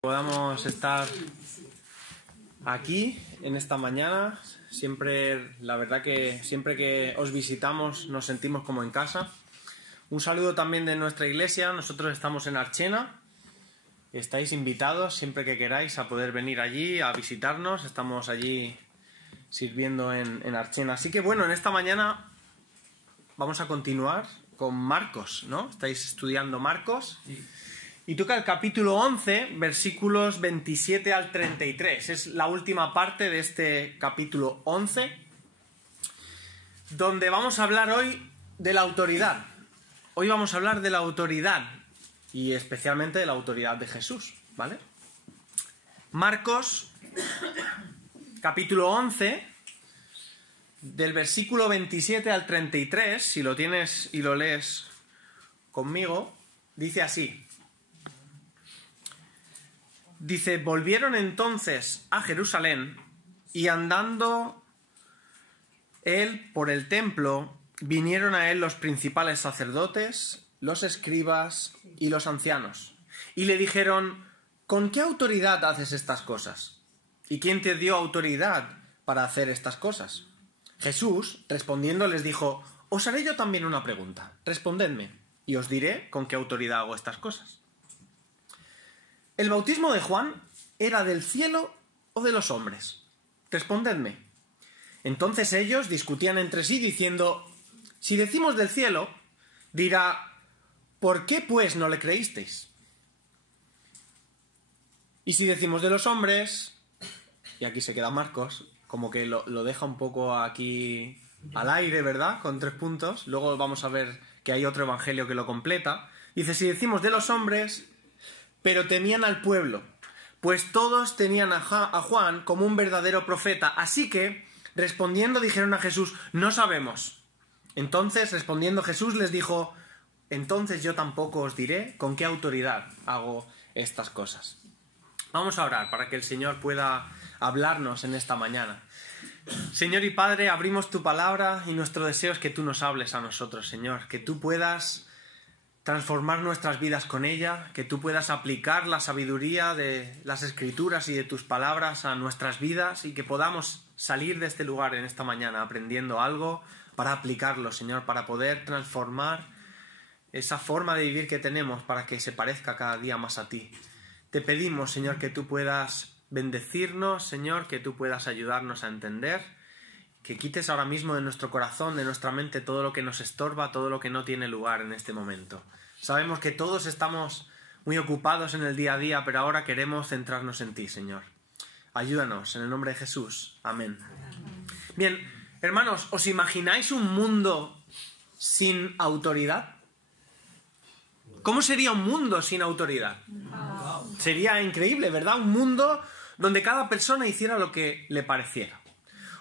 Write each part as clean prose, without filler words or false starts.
Podamos estar aquí en esta mañana. Siempre, la verdad que siempre que os visitamos nos sentimos como en casa. Un saludo también de nuestra iglesia. Nosotros estamos en Archena. Estáis invitados siempre que queráis a poder venir allí a visitarnos. Estamos allí sirviendo en Archena. Así que bueno, en esta mañana vamos a continuar con Marcos, ¿no? Estáis estudiando Marcos. Sí. Y toca el capítulo 11, versículos 27 al 33. Es la última parte de este capítulo 11, donde vamos a hablar hoy de la autoridad. Hoy vamos a hablar de la autoridad, y especialmente de la autoridad de Jesús, ¿vale? Marcos, capítulo 11, del versículo 27 al 33, si lo tienes y lo lees conmigo, dice así. Dice: volvieron entonces a Jerusalén, y andando él por el templo, vinieron a él los principales sacerdotes, los escribas y los ancianos, y le dijeron: ¿con qué autoridad haces estas cosas? ¿Y quién te dio autoridad para hacer estas cosas? Jesús, respondiendo, les dijo: os haré yo también una pregunta, respondedme, y os diré con qué autoridad hago estas cosas. ¿El bautismo de Juan era del cielo o de los hombres? Respondedme. Entonces ellos discutían entre sí diciendo: si decimos del cielo, dirá: ¿por qué pues no le creísteis? Y si decimos de los hombres, y aquí se queda Marcos, como que lo deja un poco aquí al aire, ¿verdad? Con 3 puntos. Luego vamos a ver que hay otro evangelio que lo completa. Dice: si decimos de los hombres, pero temían al pueblo, pues todos tenían a Juan como un verdadero profeta. Así que, respondiendo, dijeron a Jesús: no sabemos. Entonces, respondiendo Jesús, les dijo: entonces yo tampoco os diré con qué autoridad hago estas cosas. Vamos a orar para que el Señor pueda hablarnos en esta mañana. Señor y Padre, abrimos tu palabra y nuestro deseo es que tú nos hables a nosotros, Señor, que tú puedas transformar nuestras vidas con ella, que tú puedas aplicar la sabiduría de las Escrituras y de tus palabras a nuestras vidas y que podamos salir de este lugar en esta mañana aprendiendo algo para aplicarlo, Señor, para poder transformar esa forma de vivir que tenemos para que se parezca cada día más a ti. Te pedimos, Señor, que tú puedas bendecirnos, Señor, que tú puedas ayudarnos a entender, que quites ahora mismo de nuestro corazón, de nuestra mente, todo lo que nos estorba, todo lo que no tiene lugar en este momento. Sabemos que todos estamos muy ocupados en el día a día, pero ahora queremos centrarnos en ti, Señor. Ayúdanos, en el nombre de Jesús. Amén. Bien, hermanos, ¿os imagináis un mundo sin autoridad? ¿Cómo sería un mundo sin autoridad? Sería increíble, ¿verdad? Un mundo donde cada persona hiciera lo que le pareciera.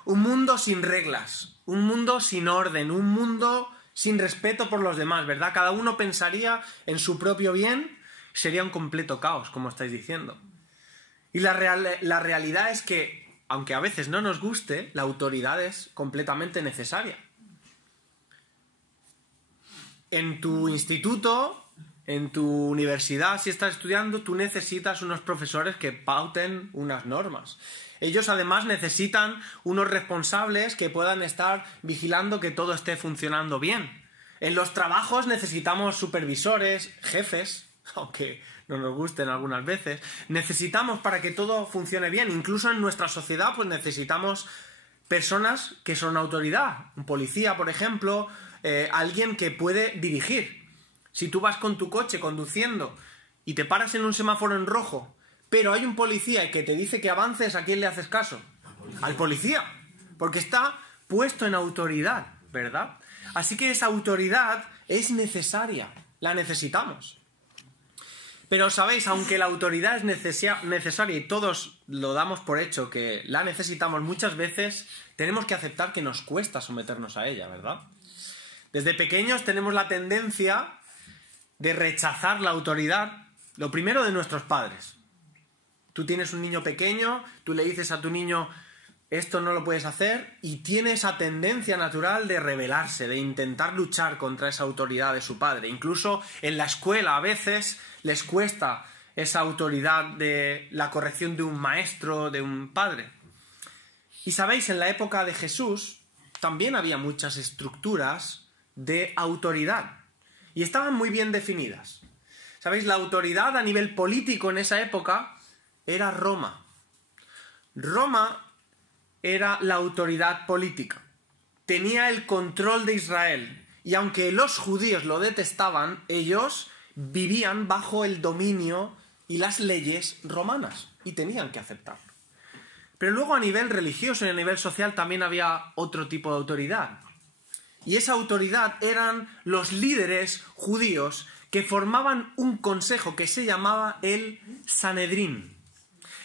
Un mundo sin reglas, un mundo sin orden, un mundo sin respeto por los demás, ¿verdad? Cada uno pensaría en su propio bien, sería un completo caos, como estáis diciendo. Y la realidad es que, aunque a veces no nos guste, la autoridad es completamente necesaria. En tu instituto, en tu universidad, si estás estudiando, tú necesitas unos profesores que pauten unas normas. Ellos además necesitan unos responsables que puedan estar vigilando que todo esté funcionando bien. En los trabajos necesitamos supervisores, jefes, aunque no nos gusten algunas veces. Necesitamos para que todo funcione bien. Incluso en nuestra sociedad pues necesitamos personas que son autoridad. Un policía, por ejemplo, alguien que puede dirigir. Si tú vas con tu coche conduciendo y te paras en un semáforo en rojo, pero hay un policía que te dice que avances, ¿a quién le haces caso? Al policía, porque está puesto en autoridad, ¿verdad? Así que esa autoridad es necesaria, la necesitamos. Pero sabéis, aunque la autoridad es necesaria y todos lo damos por hecho que la necesitamos, muchas veces tenemos que aceptar que nos cuesta someternos a ella, ¿verdad? Desde pequeños tenemos la tendencia de rechazar la autoridad, lo primero de nuestros padres. Tú tienes un niño pequeño, tú le dices a tu niño: esto no lo puedes hacer, y tiene esa tendencia natural de rebelarse, de intentar luchar contra esa autoridad de su padre. Incluso en la escuela a veces les cuesta esa autoridad de la corrección de un maestro, de un padre. Y sabéis, en la época de Jesús también había muchas estructuras de autoridad y estaban muy bien definidas. ¿Sabéis? La autoridad a nivel político en esa época era Roma. Roma era la autoridad política. Tenía el control de Israel. Y aunque los judíos lo detestaban, ellos vivían bajo el dominio y las leyes romanas. Y tenían que aceptarlo. Pero luego a nivel religioso y a nivel social también había otro tipo de autoridad. Y esa autoridad eran los líderes judíos que formaban un consejo que se llamaba el Sanedrín.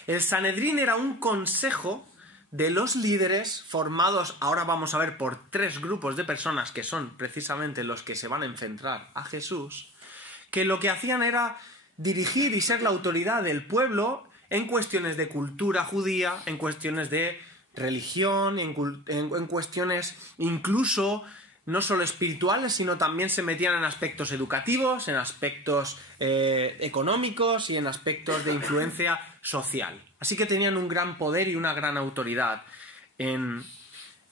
El Sanedrín era un consejo de los líderes formados, ahora vamos a ver, por 3 grupos de personas que son precisamente los que se van a enfrentar a Jesús, que lo que hacían era dirigir y ser la autoridad del pueblo en cuestiones de cultura judía, en cuestiones de religión, en cuestiones incluso no solo espirituales, sino también se metían en aspectos educativos, en aspectos económicos y en aspectos de influencia social. Así que tenían un gran poder y una gran autoridad en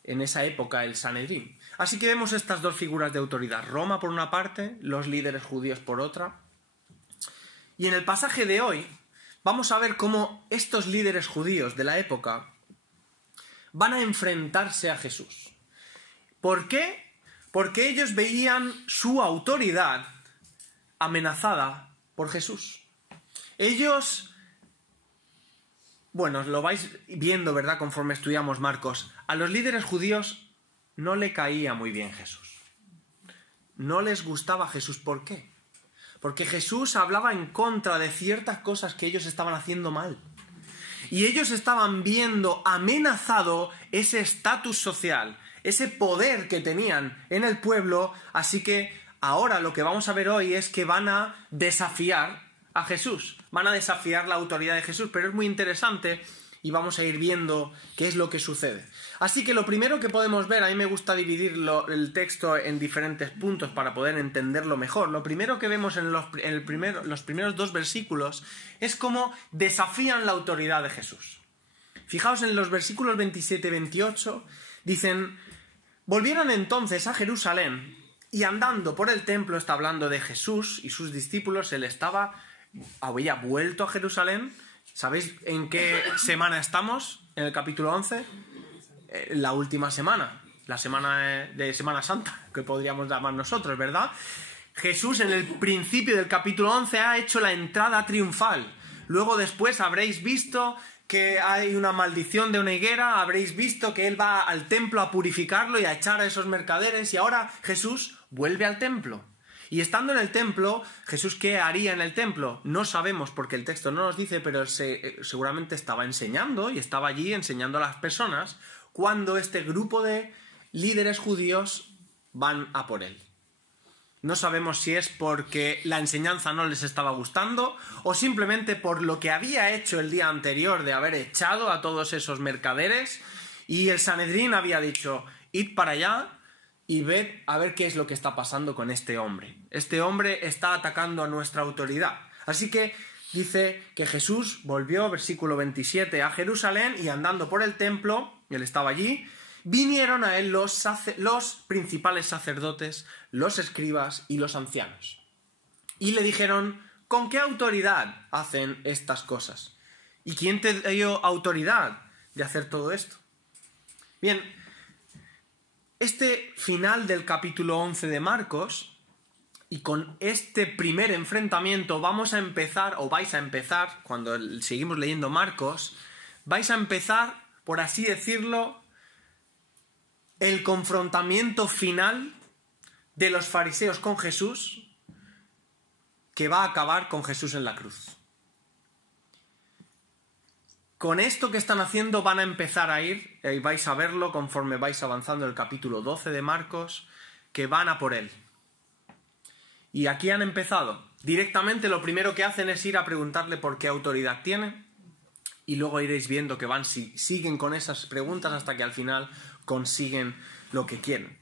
esa época, el Sanedrín. Así que vemos estas 2 figuras de autoridad. Roma por una parte, los líderes judíos por otra. Y en el pasaje de hoy vamos a ver cómo estos líderes judíos de la época van a enfrentarse a Jesús. ¿Por qué? Porque ellos veían su autoridad amenazada por Jesús. Ellos, bueno, lo vais viendo, ¿verdad?, conforme estudiamos Marcos. A los líderes judíos no le caía muy bien Jesús. No les gustaba Jesús. ¿Por qué? Porque Jesús hablaba en contra de ciertas cosas que ellos estaban haciendo mal. Y ellos estaban viendo amenazado ese estatus social, ese poder que tenían en el pueblo, así que ahora lo que vamos a ver hoy es que van a desafiar a Jesús, van a desafiar la autoridad de Jesús, pero es muy interesante y vamos a ir viendo qué es lo que sucede. Así que lo primero que podemos ver, a mí me gusta dividir el texto en diferentes puntos para poder entenderlo mejor. Lo primero que vemos en los primeros 2 versículos es cómo desafían la autoridad de Jesús. Fijaos en los versículos 27 y 28, dicen: volvieron entonces a Jerusalén y andando por el templo, está hablando de Jesús y sus discípulos, había vuelto a Jerusalén. ¿Sabéis en qué semana estamos? En el capítulo 11, la última semana, la semana de Semana Santa, que podríamos llamar nosotros, ¿verdad? Jesús en el principio del capítulo 11 ha hecho la entrada triunfal. Luego después habréis visto que hay una maldición de una higuera, habréis visto que él va al templo a purificarlo y a echar a esos mercaderes, y ahora Jesús vuelve al templo. Y estando en el templo, Jesús, ¿qué haría en el templo? No sabemos porque el texto no nos dice, pero seguramente estaba enseñando y estaba allí enseñando a las personas cuando este grupo de líderes judíos van a por él. No sabemos si es porque la enseñanza no les estaba gustando o simplemente por lo que había hecho el día anterior de haber echado a todos esos mercaderes, y el Sanedrín había dicho: id para allá y ved a ver qué es lo que está pasando con este hombre. Este hombre está atacando a nuestra autoridad. Así que dice que Jesús volvió, versículo 27, a Jerusalén, y andando por el templo, él estaba allí, vinieron a él los principales sacerdotes, los escribas y los ancianos. Y le dijeron: ¿con qué autoridad hacen estas cosas? ¿Y quién te dio autoridad de hacer todo esto? Bien, este final del capítulo 11 de Marcos, y con este primer enfrentamiento vamos a empezar, o vais a empezar, cuando seguimos leyendo Marcos, vais a empezar, por así decirlo, el confrontamiento final de los fariseos con Jesús, que va a acabar con Jesús en la cruz. Con esto que están haciendo van a empezar a ir, y vais a verlo conforme vais avanzando el capítulo 12 de Marcos, que van a por él. Y aquí han empezado. Directamente lo primero que hacen es ir a preguntarle por qué autoridad tiene, y luego iréis viendo que siguen con esas preguntas hasta que al final consiguen lo que quieren.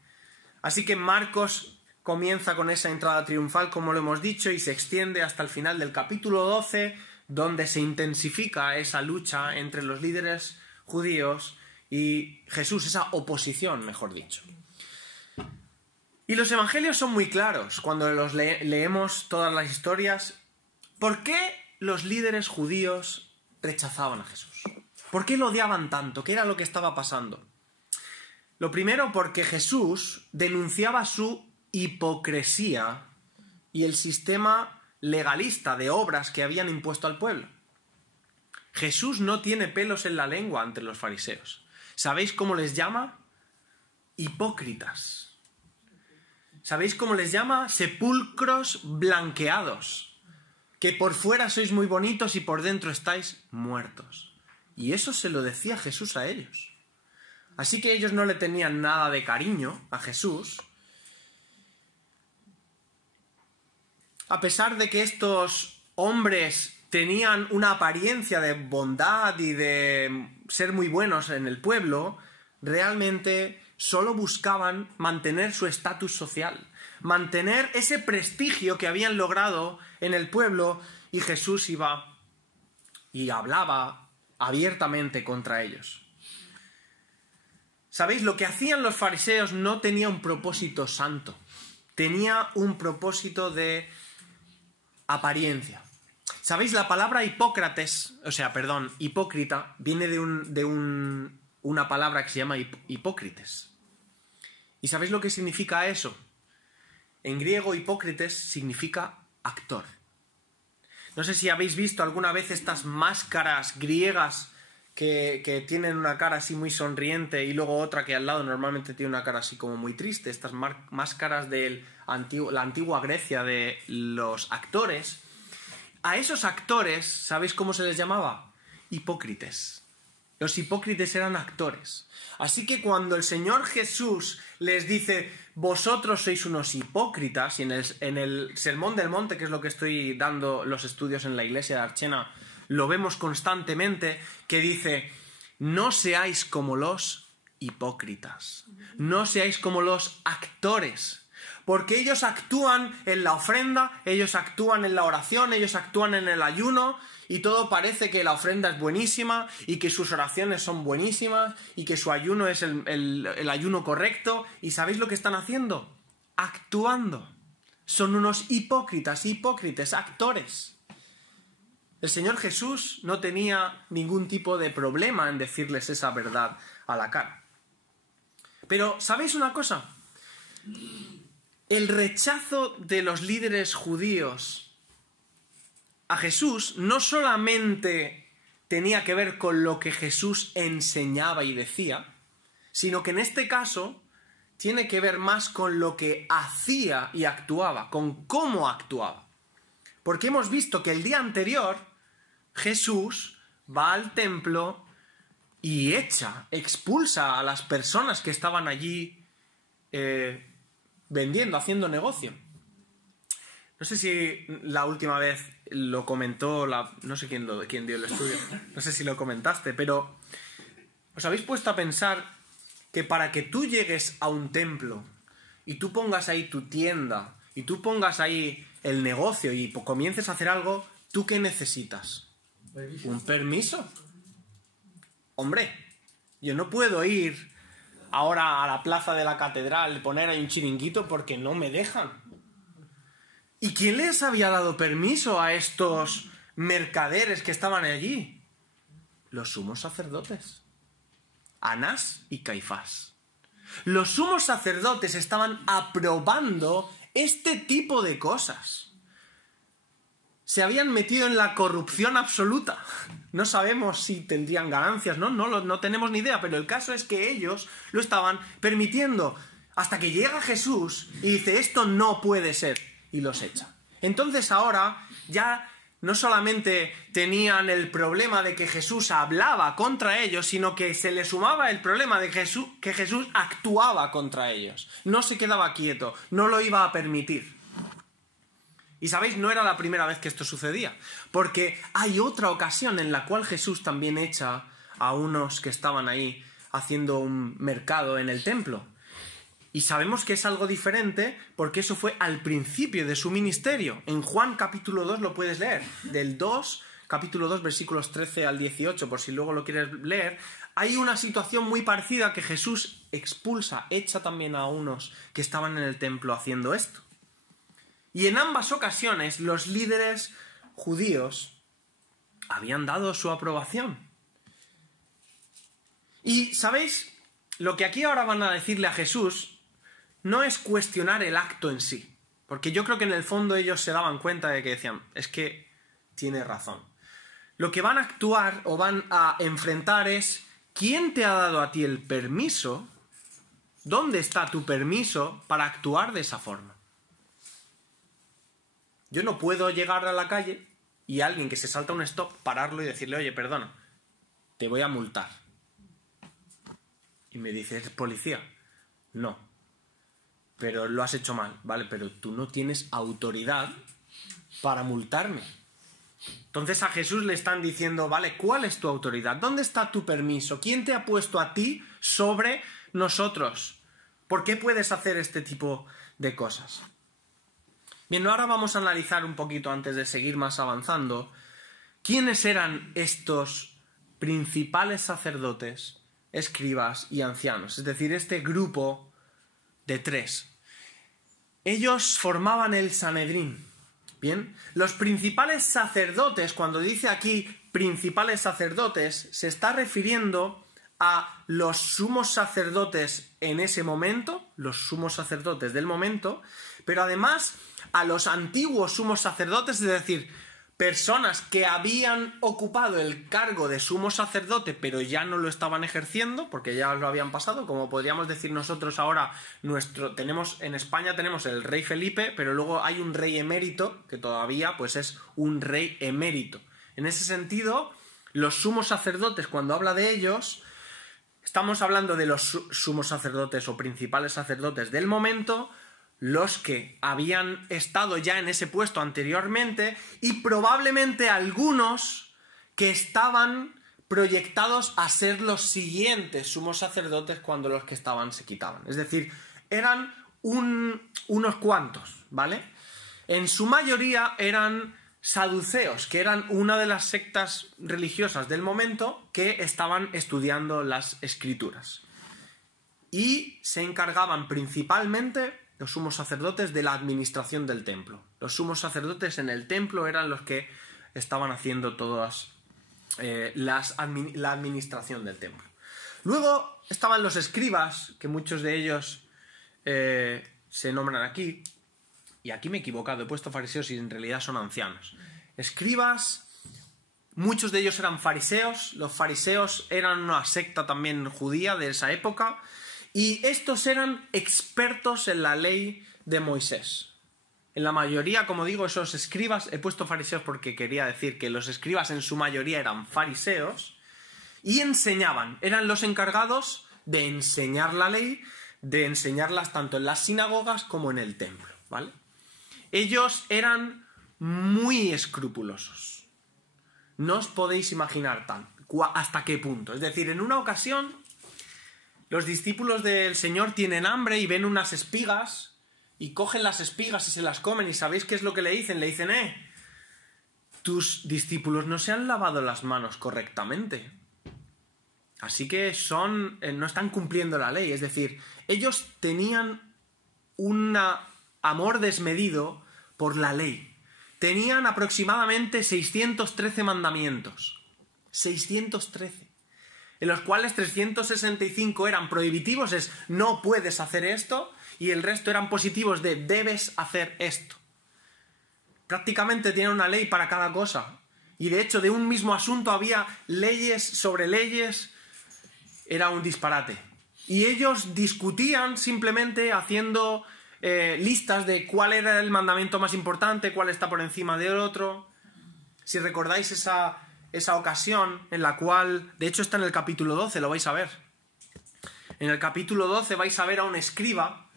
Así que Marcos comienza con esa entrada triunfal, como lo hemos dicho, y se extiende hasta el final del capítulo 12, donde se intensifica esa lucha entre los líderes judíos y Jesús, esa oposición, mejor dicho. Y los evangelios son muy claros cuando los leemos todas las historias. ¿Por qué los líderes judíos rechazaban a Jesús? ¿Por qué lo odiaban tanto? ¿Qué era lo que estaba pasando? Lo primero, porque Jesús denunciaba su hipocresía y el sistema legalista de obras que habían impuesto al pueblo. Jesús no tiene pelos en la lengua ante los fariseos. ¿Sabéis cómo les llama? Hipócritas. ¿Sabéis cómo les llama? Sepulcros blanqueados. Que por fuera sois muy bonitos y por dentro estáis muertos. Y eso se lo decía Jesús a ellos. Así que ellos no le tenían nada de cariño a Jesús. A pesar de que estos hombres tenían una apariencia de bondad y de ser muy buenos en el pueblo, realmente solo buscaban mantener su estatus social, mantener ese prestigio que habían logrado en el pueblo, y Jesús iba y hablaba abiertamente contra ellos. ¿Sabéis? Lo que hacían los fariseos no tenía un propósito santo, tenía un propósito de apariencia. ¿Sabéis? La palabra hipócrita viene de una palabra que se llama hipócrites. ¿Y sabéis lo que significa eso? En griego, hipócrites significa actor. No sé si habéis visto alguna vez estas máscaras griegas que tienen una cara así muy sonriente y luego otra que al lado normalmente tiene una cara así como muy triste. Estas máscaras de la antigua Grecia de los actores. A esos actores, ¿sabéis cómo se les llamaba? Hipócrites. Los hipócrites eran actores. Así que cuando el Señor Jesús les dice, vosotros sois unos hipócritas, y en el Sermón del Monte, que es lo que estoy dando los estudios en la iglesia de Archena, lo vemos constantemente, que dice, no seáis como los hipócritas, no seáis como los actores, porque ellos actúan en la ofrenda, ellos actúan en la oración, ellos actúan en el ayuno, y todo parece que la ofrenda es buenísima, y que sus oraciones son buenísimas, y que su ayuno es el ayuno correcto. ¿Y sabéis lo que están haciendo? Actuando. Son unos hipócritas, actores. El Señor Jesús no tenía ningún tipo de problema en decirles esa verdad a la cara. Pero, ¿sabéis una cosa? El rechazo de los líderes judíos a Jesús no solamente tenía que ver con lo que Jesús enseñaba y decía, sino que en este caso tiene que ver más con lo que hacía y actuaba, con cómo actuaba. Porque hemos visto que el día anterior Jesús va al templo y expulsa a las personas que estaban allí vendiendo, haciendo negocio. No sé si la última vez lo comentó, no sé quién dio el estudio, no sé si lo comentaste, pero ¿os habéis puesto a pensar que para que tú llegues a un templo y tú pongas ahí tu tienda y tú pongas ahí el negocio y comiences a hacer algo, ¿tú qué necesitas? ¿Un permiso? Hombre, yo no puedo ir ahora a la plaza de la catedral, poner ahí un chiringuito porque no me dejan. ¿Y quién les había dado permiso a estos mercaderes que estaban allí? Los sumos sacerdotes, Anás y Caifás. Los sumos sacerdotes estaban aprobando este tipo de cosas. Se habían metido en la corrupción absoluta. No sabemos si tendrían ganancias, no tenemos ni idea, pero el caso es que ellos lo estaban permitiendo hasta que llega Jesús y dice, esto no puede ser, y los echa. Entonces ahora ya no solamente tenían el problema de que Jesús hablaba contra ellos, sino que se le sumaba el problema de que Jesús actuaba contra ellos. No se quedaba quieto, no lo iba a permitir. Y sabéis, no era la primera vez que esto sucedía, porque hay otra ocasión en la cual Jesús también echa a unos que estaban ahí haciendo un mercado en el templo. Y sabemos que es algo diferente porque eso fue al principio de su ministerio. En Juan capítulo 2 lo puedes leer, capítulo 2, versículos 13 al 18, por si luego lo quieres leer. Hay una situación muy parecida que Jesús echa también a unos que estaban en el templo haciendo esto. Y en ambas ocasiones los líderes judíos habían dado su aprobación. Y, ¿sabéis? Lo que aquí ahora van a decirle a Jesús no es cuestionar el acto en sí, porque yo creo que en el fondo ellos se daban cuenta de que decían, es que tiene razón. Lo que van a actuar o van a enfrentar es, ¿quién te ha dado a ti el permiso? ¿Dónde está tu permiso para actuar de esa forma? Yo no puedo llegar a la calle y alguien que se salta un stop, pararlo y decirle, oye, perdona, te voy a multar. Y me dice, ¿eres policía? No. Pero lo has hecho mal. Vale, pero tú no tienes autoridad para multarme. Entonces a Jesús le están diciendo, vale, ¿cuál es tu autoridad? ¿Dónde está tu permiso? ¿Quién te ha puesto a ti sobre nosotros? ¿Por qué puedes hacer este tipo de cosas? Bien, ahora vamos a analizar un poquito antes de seguir más avanzando. ¿Quiénes eran estos principales sacerdotes, escribas y ancianos? Es decir, este grupo de 3. Ellos formaban el Sanedrín. Bien, los principales sacerdotes, cuando dice aquí principales sacerdotes, se está refiriendo a los sumos sacerdotes en ese momento, los sumos sacerdotes del momento, pero además a los antiguos sumos sacerdotes, es decir, personas que habían ocupado el cargo de sumo sacerdote pero ya no lo estaban ejerciendo porque ya lo habían pasado, como podríamos decir nosotros ahora, en España tenemos el rey Felipe, pero luego hay un rey emérito que todavía pues es un rey emérito. En ese sentido, los sumos sacerdotes, cuando habla de ellos, estamos hablando de los sumos sacerdotes o principales sacerdotes del momento, los que habían estado ya en ese puesto anteriormente y probablemente algunos que estaban proyectados a ser los siguientes sumos sacerdotes cuando los que estaban se quitaban. Es decir, eran unos cuantos, ¿vale? En su mayoría eran saduceos, que eran una de las sectas religiosas del momento que estaban estudiando las escrituras. Y se encargaban principalmente los sumos sacerdotes de la administración del templo. Los sumos sacerdotes en el templo eran los que estaban haciendo todas la administración del templo. Luego estaban los escribas, que muchos de ellos se nombran aquí, y aquí me he equivocado, he puesto fariseos y en realidad son ancianos. Escribas, muchos de ellos eran fariseos, los fariseos eran una secta también judía de esa época, y estos eran expertos en la ley de Moisés. En la mayoría, como digo, esos escribas, he puesto fariseos porque quería decir que los escribas en su mayoría eran fariseos y enseñaban, eran los encargados de enseñar la ley, de enseñarlas tanto en las sinagogas como en el templo, ¿vale? Ellos eran muy escrupulosos. No os podéis imaginar hasta qué punto. Es decir, en una ocasión los discípulos del Señor tienen hambre y ven unas espigas y cogen las espigas y se las comen. ¿Y sabéis qué es lo que le dicen? Le dicen, tus discípulos no se han lavado las manos correctamente. Así que no están cumpliendo la ley. Es decir, ellos tenían un amor desmedido por la ley. Tenían aproximadamente 613 mandamientos. 613. En los cuales 365 eran prohibitivos, es no puedes hacer esto, y el resto eran positivos de debes hacer esto. Prácticamente tienen una ley para cada cosa. Y de hecho, de un mismo asunto había leyes sobre leyes. Era un disparate. Y ellos discutían simplemente haciendo listas de cuál era el mandamiento más importante, cuál está por encima del otro. Si recordáis esa ocasión en la cual, de hecho está en el capítulo 12, lo vais a ver. En el capítulo 12 vais a ver a un escriba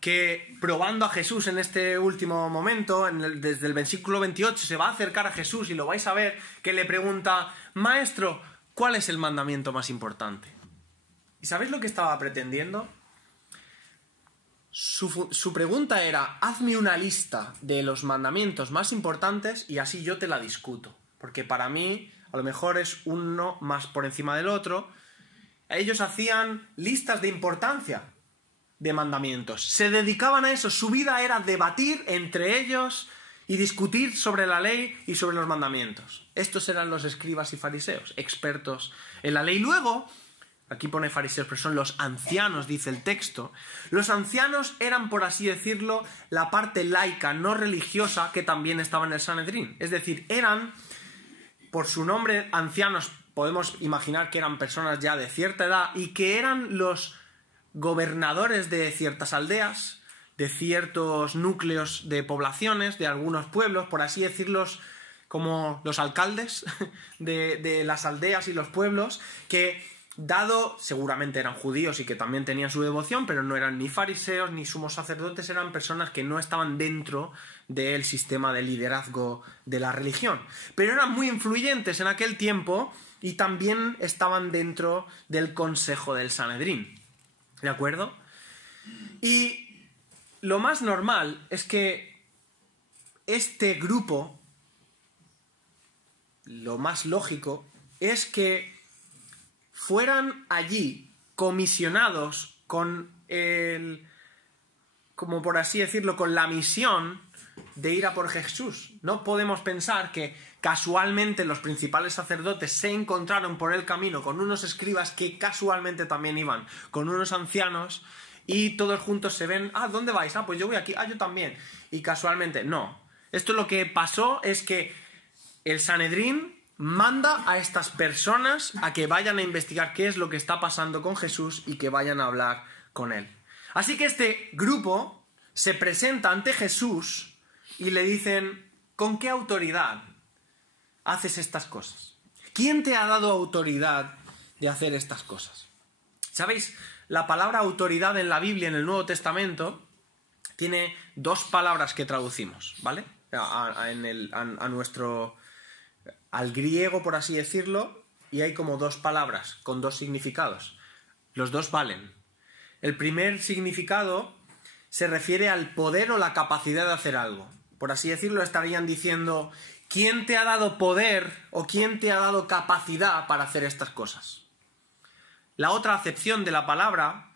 que, probando a Jesús en este último momento, desde el versículo 28, se va a acercar a Jesús y lo vais a ver, que le pregunta, Maestro, ¿cuál es el mandamiento más importante? ¿Y sabéis lo que estaba pretendiendo? Su pregunta era: hazme una lista de los mandamientos más importantes y así yo te la discuto. Porque para mí, a lo mejor es uno más por encima del otro. Ellos hacían listas de importancia de mandamientos. Se dedicaban a eso. Su vida era debatir entre ellos y discutir sobre la ley y sobre los mandamientos. Estos eran los escribas y fariseos, expertos en la ley. Luego, aquí pone fariseos, pero son los ancianos, dice el texto. Los ancianos eran, por así decirlo, la parte laica, no religiosa, que también estaba en el Sanedrín. Es decir, eran, por su nombre, ancianos, podemos imaginar que eran personas ya de cierta edad y que eran los gobernadores de ciertas aldeas, de ciertos núcleos de poblaciones, de algunos pueblos, por así decirlos, como los alcaldes de las aldeas y los pueblos, que dado, seguramente eran judíos y que también tenían su devoción, pero no eran ni fariseos ni sumos sacerdotes, eran personas que no estaban dentro del sistema de liderazgo de la religión. Pero eran muy influyentes en aquel tiempo y también estaban dentro del consejo del Sanedrín. ¿De acuerdo? Y lo más normal es que este grupo, lo más lógico, es que fueran allí comisionados con como por así decirlo, con la misión de ir a por Jesús. No podemos pensar que casualmente los principales sacerdotes se encontraron por el camino con unos escribas que casualmente también iban con unos ancianos y todos juntos se ven: ¿dónde vais? Pues yo voy aquí, yo también. Y casualmente, no. Esto lo que pasó es que el Sanedrín manda a estas personas a que vayan a investigar qué es lo que está pasando con Jesús y que vayan a hablar con él. Así que este grupo se presenta ante Jesús y le dicen: ¿con qué autoridad haces estas cosas? ¿Quién te ha dado autoridad de hacer estas cosas? ¿Sabéis? La palabra autoridad en la Biblia, en el Nuevo Testamento, tiene dos palabras que traducimos, ¿vale? Al griego, por así decirlo, y hay como dos palabras con dos significados. Los dos valen. El primer significado se refiere al poder o la capacidad de hacer algo. Por así decirlo, estarían diciendo: ¿quién te ha dado poder o quién te ha dado capacidad para hacer estas cosas? La otra acepción de la palabra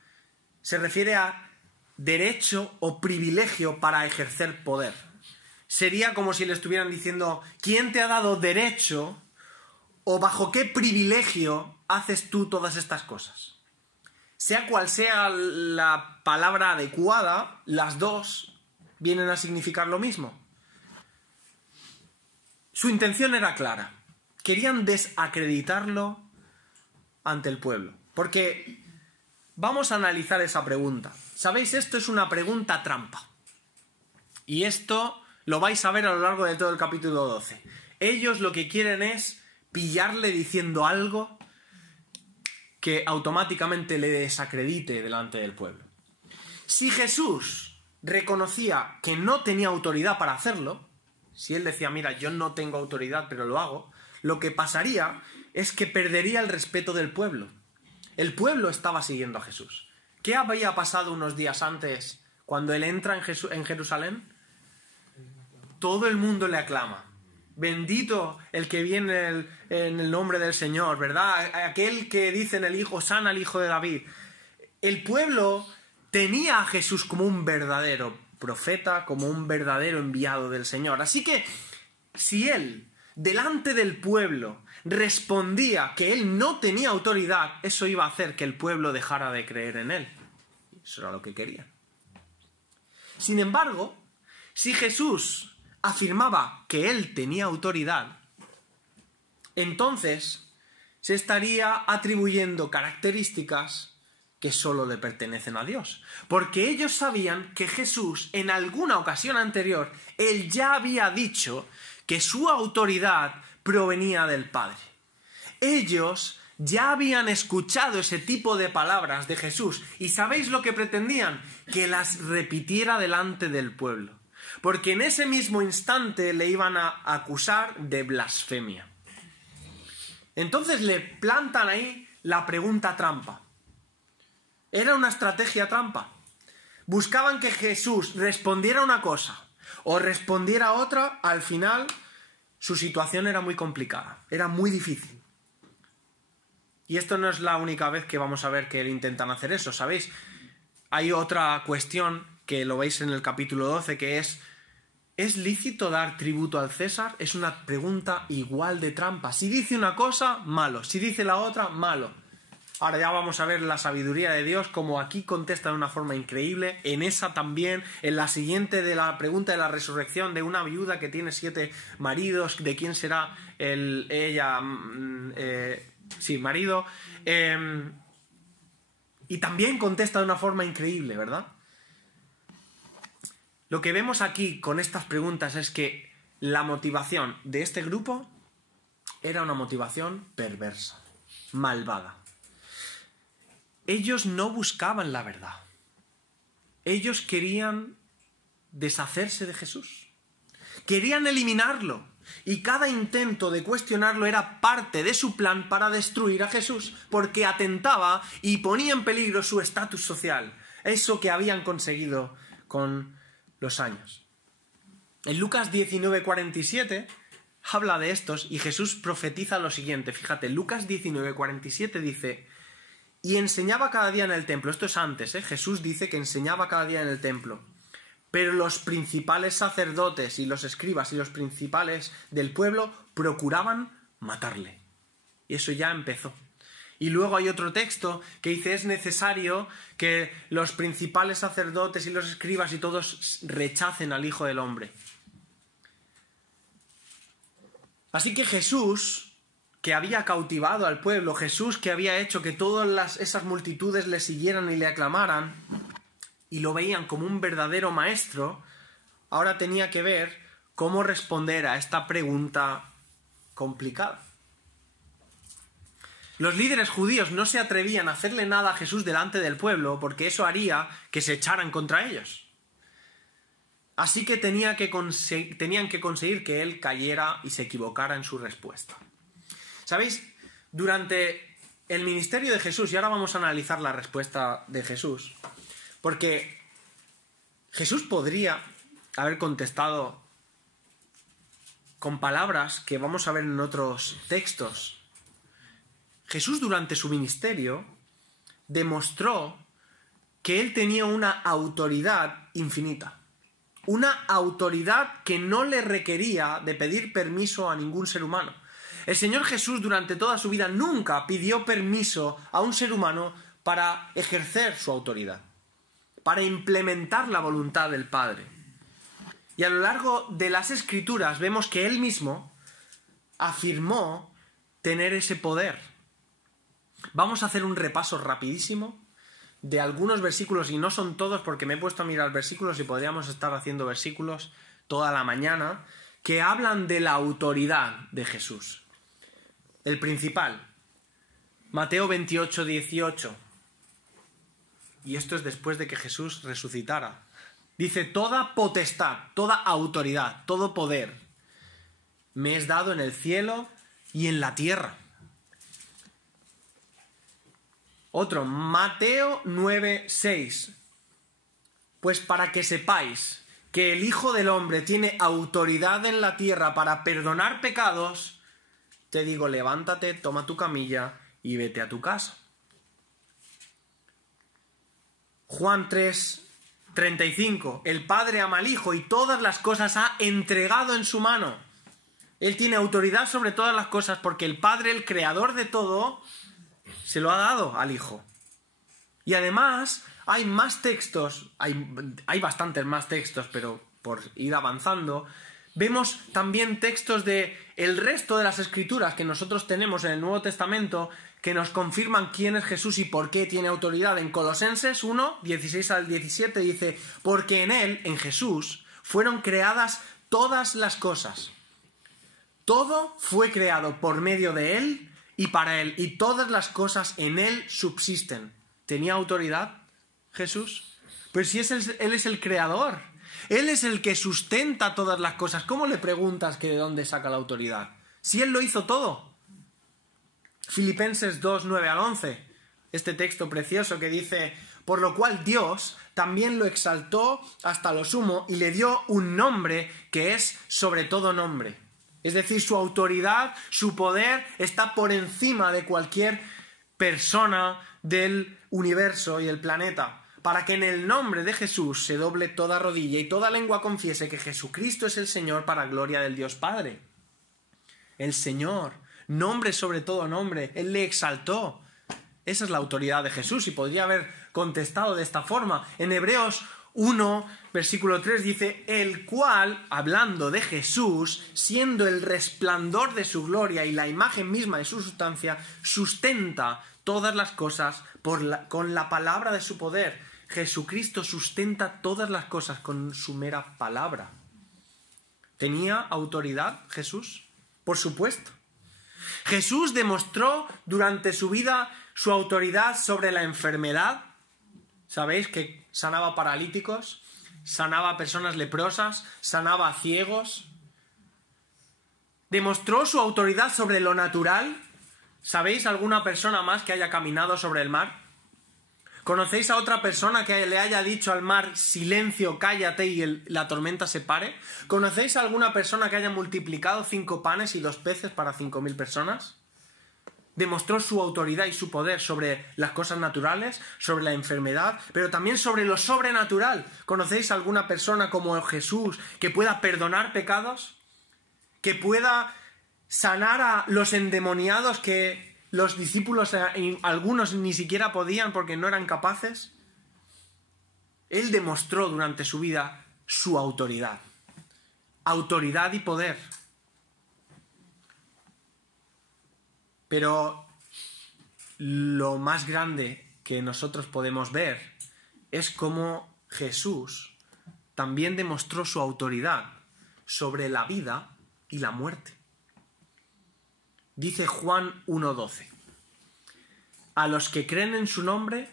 se refiere a derecho o privilegio para ejercer poder. Sería como si le estuvieran diciendo: ¿quién te ha dado derecho o bajo qué privilegio haces tú todas estas cosas? Sea cual sea la palabra adecuada, las dos vienen a significar lo mismo. Su intención era clara. Querían desacreditarlo ante el pueblo. Porque vamos a analizar esa pregunta. ¿Sabéis? Esto es una pregunta trampa. Y esto lo vais a ver a lo largo de todo el capítulo 12. Ellos lo que quieren es pillarle diciendo algo que automáticamente le desacredite delante del pueblo. Si Jesús reconocía que no tenía autoridad para hacerlo, si él decía: mira, yo no tengo autoridad pero lo hago, lo que pasaría es que perdería el respeto del pueblo. El pueblo estaba siguiendo a Jesús. ¿Qué había pasado unos días antes cuando él entra en Jerusalén? Todo el mundo le aclama. Bendito el que viene en el nombre del Señor, ¿verdad? Aquel que dice en el Hijo: Hosana al Hijo de David. El pueblo tenía a Jesús como un verdadero profeta, como un verdadero enviado del Señor. Así que, si él, delante del pueblo, respondía que él no tenía autoridad, eso iba a hacer que el pueblo dejara de creer en él. Eso era lo que quería. Sin embargo, si Jesús afirmaba que él tenía autoridad, entonces se estaría atribuyendo características que solo le pertenecen a Dios. Porque ellos sabían que Jesús, en alguna ocasión anterior, él ya había dicho que su autoridad provenía del Padre. Ellos ya habían escuchado ese tipo de palabras de Jesús. ¿Y sabéis lo que pretendían? Que las repitiera delante del pueblo. Porque en ese mismo instante le iban a acusar de blasfemia. Entonces le plantan ahí la pregunta trampa. ¿Era una estrategia trampa? buscaban que Jesús respondiera una cosa o respondiera otra, al final su situación era muy complicada, era muy difícil. Y esto no es la única vez que vamos a ver que intentan hacer eso, ¿sabéis? Hay otra cuestión que lo veis en el capítulo 12, que ¿es lícito dar tributo al César? Es una pregunta igual de trampa. Si dice una cosa, malo. Si dice la otra, malo. Ahora ya vamos a ver la sabiduría de Dios, como aquí contesta de una forma increíble, en esa también, en la siguiente de la pregunta de la resurrección, de una viuda que tiene 7 maridos, de quién será marido, y también contesta de una forma increíble, ¿verdad? Lo que vemos aquí con estas preguntas es que la motivación de este grupo era una motivación perversa, malvada. Ellos no buscaban la verdad. Ellos querían deshacerse de Jesús. Querían eliminarlo. Y cada intento de cuestionarlo era parte de su plan para destruir a Jesús, porque atentaba y ponía en peligro su estatus social, eso que habían conseguido con los años. En Lucas 19:47 habla de estos y Jesús profetiza lo siguiente. Fíjate, Lucas 19:47 dice: y enseñaba cada día en el templo. Esto es antes, Jesús dice que enseñaba cada día en el templo. Pero los principales sacerdotes y los escribas y los principales del pueblo procuraban matarle. Y eso ya empezó. Y luego hay otro texto que dice: es necesario que los principales sacerdotes y los escribas y todos rechacen al Hijo del Hombre. Así que Jesús, que había cautivado al pueblo, Jesús que había hecho que todas esas multitudes le siguieran y le aclamaran y lo veían como un verdadero maestro, ahora tenía que ver cómo responder a esta pregunta complicada. Los líderes judíos no se atrevían a hacerle nada a Jesús delante del pueblo porque eso haría que se echaran contra ellos. Así que tenían que conseguir que él cayera y se equivocara en su respuesta. ¿Sabéis? Durante el ministerio de Jesús, y ahora vamos a analizar la respuesta de Jesús, porque Jesús podría haber contestado con palabras que vamos a ver en otros textos. Jesús durante su ministerio demostró que él tenía una autoridad infinita. Una autoridad que no le requería de pedir permiso a ningún ser humano. El Señor Jesús durante toda su vida nunca pidió permiso a un ser humano para ejercer su autoridad, para implementar la voluntad del Padre. Y a lo largo de las Escrituras vemos que él mismo afirmó tener ese poder. Vamos a hacer un repaso rapidísimo de algunos versículos, y no son todos porque me he puesto a mirar versículos y podríamos estar haciendo versículos toda la mañana, que hablan de la autoridad de Jesús. El principal, Mateo 28:18. Y esto es después de que Jesús resucitara. Dice: toda potestad, toda autoridad, todo poder me es dado en el cielo y en la tierra. Otro, Mateo 9:6. Pues para que sepáis que el Hijo del Hombre tiene autoridad en la tierra para perdonar pecados, te digo, levántate, toma tu camilla y vete a tu casa. Juan 3:35. El Padre ama al Hijo y todas las cosas ha entregado en su mano. Él tiene autoridad sobre todas las cosas porque el Padre, el creador de todo, se lo ha dado al Hijo. Y además hay más textos, hay bastantes más textos, pero por ir avanzando, vemos también textos de el resto de las Escrituras que nosotros tenemos en el Nuevo Testamento que nos confirman quién es Jesús y por qué tiene autoridad. En Colosenses 1:16-17 dice: porque en él, en Jesús, fueron creadas todas las cosas. Todo fue creado por medio de él y para él, y todas las cosas en él subsisten. ¿Tenía autoridad Jesús? Pero si él es el creador, él es el que sustenta todas las cosas. ¿Cómo le preguntas que de dónde saca la autoridad? Si él lo hizo todo. Filipenses 2:9-11, este texto precioso que dice: por lo cual Dios también lo exaltó hasta lo sumo y le dio un nombre que es sobre todo nombre. Es decir, su autoridad, su poder está por encima de cualquier persona del universo y del planeta, para que en el nombre de Jesús se doble toda rodilla y toda lengua confiese que Jesucristo es el Señor para gloria del Dios Padre. El Señor, nombre sobre todo nombre, Él le exaltó. Esa es la autoridad de Jesús y podría haber contestado de esta forma. En Hebreos 1, versículo 3 dice, el cual, hablando de Jesús, siendo el resplandor de su gloria y la imagen misma de su sustancia, sustenta todas las cosas con la palabra de su poder. Jesucristo sustenta todas las cosas con su mera palabra. ¿Tenía autoridad Jesús? Por supuesto. Jesús demostró durante su vida su autoridad sobre la enfermedad. ¿Sabéis que sanaba paralíticos? Sanaba a personas leprosas, sanaba a ciegos. Demostró su autoridad sobre lo natural. ¿Sabéis alguna persona más que haya caminado sobre el mar? ¿Conocéis a otra persona que le haya dicho al mar, silencio, cállate y la tormenta se pare? ¿Conocéis a alguna persona que haya multiplicado 5 panes y 2 peces para 5.000 personas? Demostró su autoridad y su poder sobre las cosas naturales, sobre la enfermedad, pero también sobre lo sobrenatural. ¿Conocéis a alguna persona como Jesús que pueda perdonar pecados? ¿Que pueda sanar a los endemoniados que los discípulos, algunos ni siquiera podían porque no eran capaces? Él demostró durante su vida su autoridad. Autoridad y poder. Pero lo más grande que nosotros podemos ver es cómo Jesús también demostró su autoridad sobre la vida y la muerte. Dice Juan 1:12, a los que creen en su nombre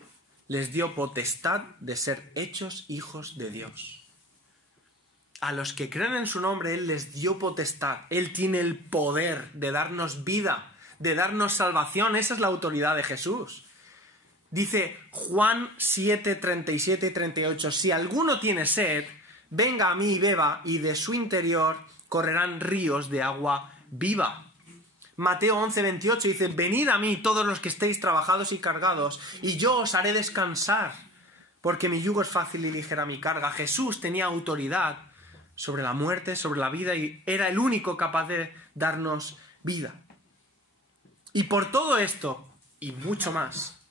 les dio potestad de ser hechos hijos de Dios. A los que creen en su nombre Él les dio potestad. Él tiene el poder de darnos vida, de darnos salvación. Esa es la autoridad de Jesús. Dice Juan 7:37 y 38, si alguno tiene sed, venga a mí y beba, y de su interior correrán ríos de agua viva. Mateo 11:28 dice, venid a mí todos los que estéis trabajados y cargados, y yo os haré descansar, porque mi yugo es fácil y ligera mi carga. Jesús tenía autoridad sobre la muerte, sobre la vida, y era el único capaz de darnos vida. Y por todo esto, y mucho más,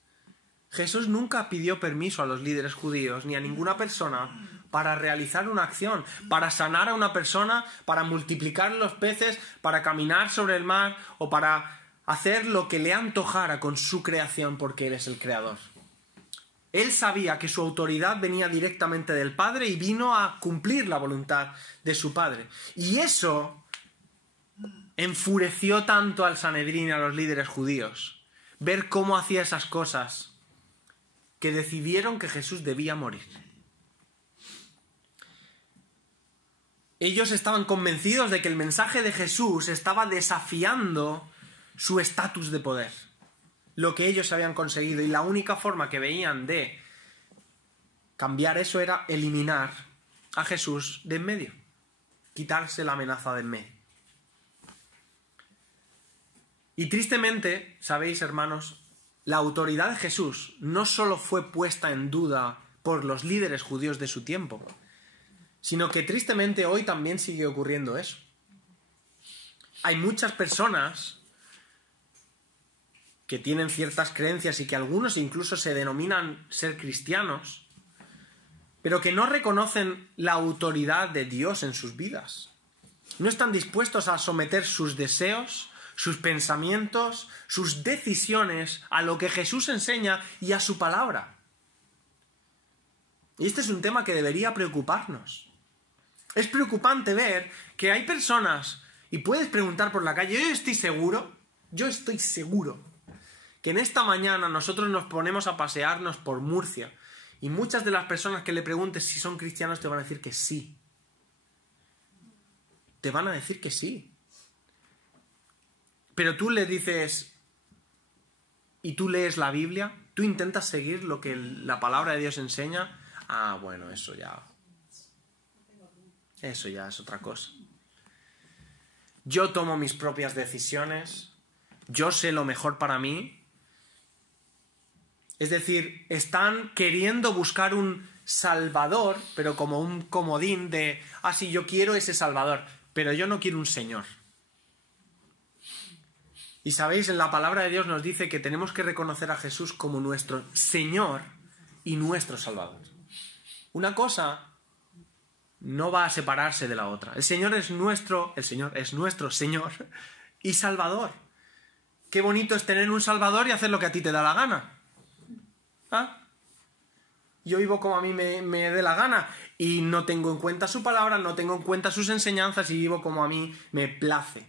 Jesús nunca pidió permiso a los líderes judíos, ni a ninguna persona, para realizar una acción, para sanar a una persona, para multiplicar los peces, para caminar sobre el mar o para hacer lo que le antojara con su creación, porque Él es el creador. Él sabía que su autoridad venía directamente del Padre y vino a cumplir la voluntad de su Padre. Y eso enfureció tanto al Sanedrín y a los líderes judíos, ver cómo hacía esas cosas, que decidieron que Jesús debía morir. Ellos estaban convencidos de que el mensaje de Jesús estaba desafiando su estatus de poder, lo que ellos habían conseguido, y la única forma que veían de cambiar eso era eliminar a Jesús de en medio, quitarse la amenaza de en medio. Y tristemente, sabéis, hermanos, la autoridad de Jesús no solo fue puesta en duda por los líderes judíos de su tiempo, sino que tristemente hoy también sigue ocurriendo eso. Hay muchas personas que tienen ciertas creencias y que algunos incluso se denominan ser cristianos, pero que no reconocen la autoridad de Dios en sus vidas. No están dispuestos a someter sus deseos, sus pensamientos, sus decisiones a lo que Jesús enseña y a su palabra. Y este es un tema que debería preocuparnos. Es preocupante ver que hay personas, y puedes preguntar por la calle, yo estoy seguro que en esta mañana nosotros nos ponemos a pasearnos por Murcia y muchas de las personas que le preguntes si son cristianos te van a decir que sí. Te van a decir que sí. Pero tú les dices, y tú lees la Biblia, tú intentas seguir lo que la palabra de Dios enseña, bueno, eso ya es otra cosa. Yo tomo mis propias decisiones, yo sé lo mejor para mí. Es decir, están queriendo buscar un salvador, pero como un comodín de, sí, yo quiero ese salvador, pero yo no quiero un señor. Y sabéis, en la palabra de Dios nos dice que tenemos que reconocer a Jesús como nuestro Señor y nuestro Salvador. Una cosa no va a separarse de la otra. El Señor es nuestro Señor y Salvador. Qué bonito es tener un Salvador y hacer lo que a ti te da la gana. Yo vivo como a mí me dé la gana y no tengo en cuenta su palabra, no tengo en cuenta sus enseñanzas y vivo como a mí me place.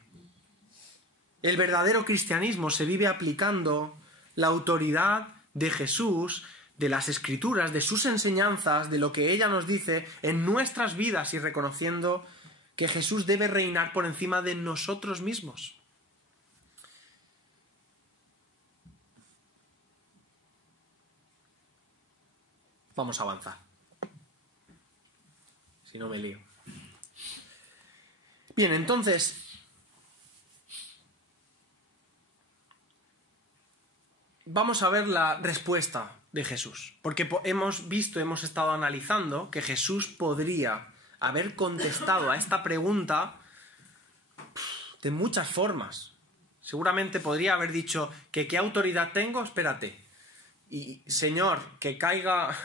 El verdadero cristianismo se vive aplicando la autoridad de Jesús, de las Escrituras, de sus enseñanzas, de lo que ella nos dice en nuestras vidas y reconociendo que Jesús debe reinar por encima de nosotros mismos. Vamos a avanzar. Si no me lío. Bien, entonces, vamos a ver la respuesta de Jesús. Porque hemos estado analizando que Jesús podría haber contestado a esta pregunta de muchas formas. Seguramente podría haber dicho que ¿qué autoridad tengo? Espérate. Y Señor, que caiga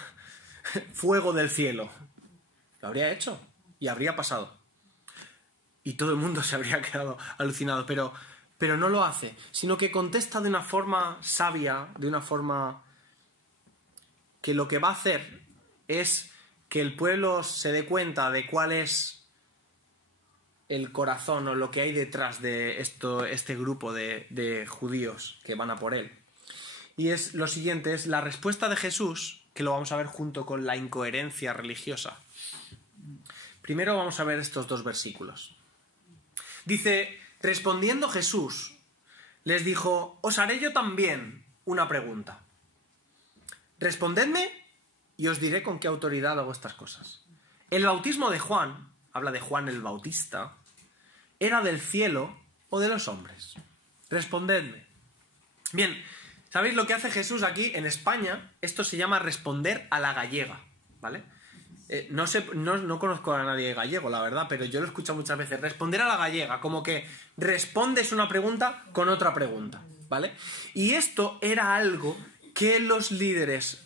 fuego del cielo. Lo habría hecho y habría pasado. Y todo el mundo se habría quedado alucinado, pero no lo hace, sino que contesta de una forma sabia, de una forma que lo que va a hacer es que el pueblo se dé cuenta de cuál es el corazón o lo que hay detrás de este grupo de judíos que van a por él. Y es lo siguiente, es la respuesta de Jesús, que lo vamos a ver junto con la incoherencia religiosa. Primero vamos a ver estos dos versículos. Dice, respondiendo Jesús, les dijo, os haré yo también una pregunta. Respondedme y os diré con qué autoridad hago estas cosas. ¿El bautismo de Juan, habla de Juan el Bautista, era del cielo o de los hombres? Respondedme. Bien, ¿sabéis lo que hace Jesús aquí en España? Esto se llama responder a la gallega, ¿vale? No conozco a nadie gallego, la verdad, pero yo lo he escuchado muchas veces. Responder a la gallega, como que respondes una pregunta con otra pregunta, ¿vale? Y esto era algo que los líderes,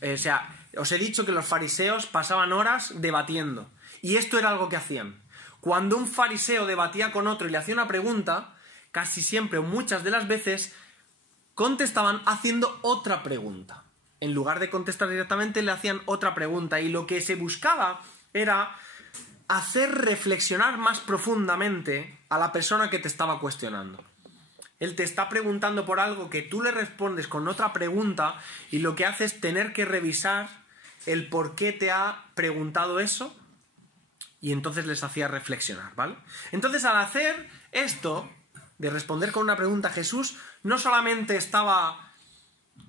os he dicho que los fariseos pasaban horas debatiendo, y esto era algo que hacían. Cuando un fariseo debatía con otro y le hacía una pregunta, casi siempre, muchas de las veces, contestaban haciendo otra pregunta. En lugar de contestar directamente, le hacían otra pregunta. Y lo que se buscaba era hacer reflexionar más profundamente a la persona que te estaba cuestionando. Él te está preguntando por algo que tú le respondes con otra pregunta y lo que hace es tener que revisar el por qué te ha preguntado eso y entonces les hacía reflexionar, ¿vale? Entonces, al hacer esto de responder con una pregunta, Jesús no solamente estaba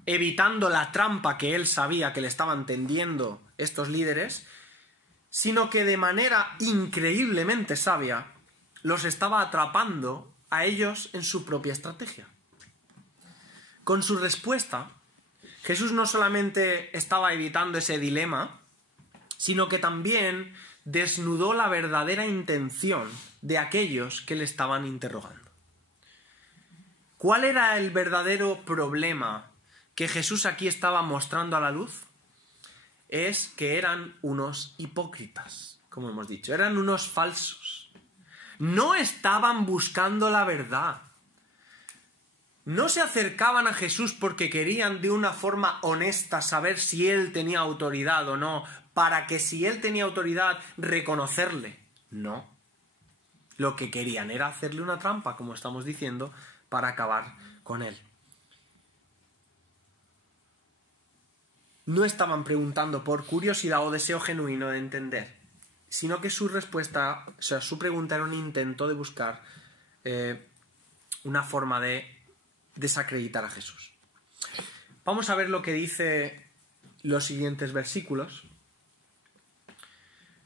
evitando la trampa que él sabía que le estaban tendiendo estos líderes, sino que de manera increíblemente sabia los estaba atrapando a ellos en su propia estrategia. Con su respuesta, Jesús no solamente estaba evitando ese dilema, sino que también desnudó la verdadera intención de aquellos que le estaban interrogando. ¿Cuál era el verdadero problema que Jesús aquí estaba mostrando a la luz? Es que eran unos hipócritas, como hemos dicho, eran unos falsos. No estaban buscando la verdad. No se acercaban a Jesús porque querían de una forma honesta saber si él tenía autoridad o no, para que si él tenía autoridad reconocerle. No. Lo que querían era hacerle una trampa, como estamos diciendo, para acabar con él. No estaban preguntando por curiosidad o deseo genuino de entender, sino que su respuesta, su pregunta era un intento de buscar una forma de desacreditar a Jesús. Vamos a ver lo que dice los siguientes versículos.